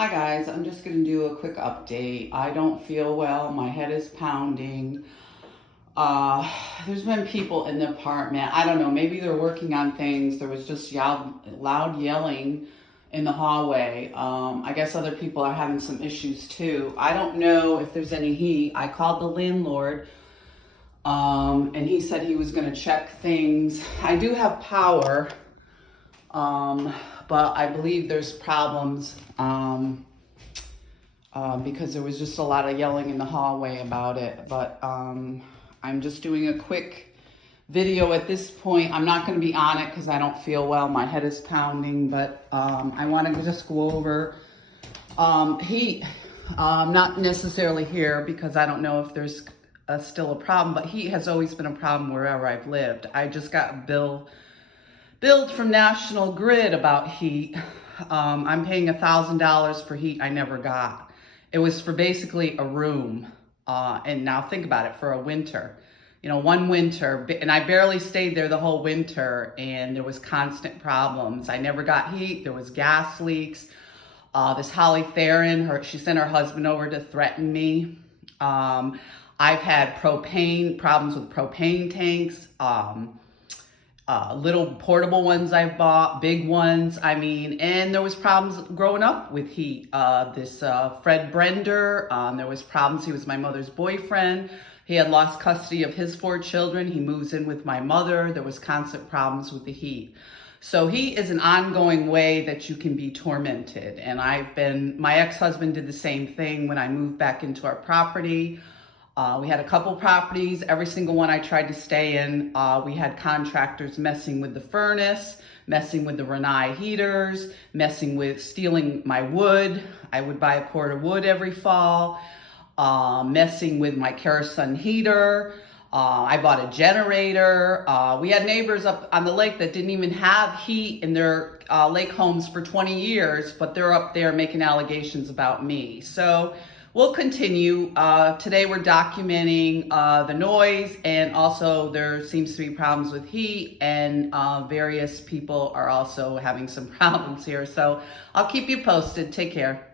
Hi guys, I'm just going to do a quick update. I don't feel well. My head is pounding. There's been people in the apartment. I don't know, maybe they're working on things. There was just loud yelling in the hallway. I guess other people are having some issues too. I don't know if there's any heat. I called the landlord and he said he was going to check things. I do have power. But I believe there's problems because there was just a lot of yelling in the hallway about it. But I'm just doing a quick video at this point. I'm not going to be on it because I don't feel well. My head is pounding, but I want to just go over heat. Not necessarily here because I don't know if there's still a problem, but heat has always been a problem wherever I've lived. I just got a billed from National Grid about heat. I'm paying $1,000 for heat I never got. It was for basically a room. And now think about it, for a winter. You know, one winter, and I barely stayed there the whole winter, and there was constant problems. I never got heat. There was gas leaks. This Holly Theron, she sent her husband over to threaten me. I've had problems with propane tanks. Little portable ones I've bought, big ones, and there was problems growing up with heat. This Fred Brender, there was problems. He was my mother's boyfriend. He had lost custody of his 4 children. He moves in with my mother. There was constant problems with the heat. So heat is an ongoing way that you can be tormented. And my ex-husband did the same thing when I moved back into our property. We had a couple properties. Every single one I tried to stay in, we had contractors messing with the furnace, messing with the Rinnai heaters, stealing my wood. I would buy a quart of wood every fall, messing with my kerosene heater. I bought a generator. We had neighbors up on the lake that didn't even have heat in their lake homes for 20 years, but they're up there making allegations about me. So we'll continue. Today we're documenting the noise, and also there seems to be problems with heat, and various people are also having some problems here. So I'll keep you posted. Take care.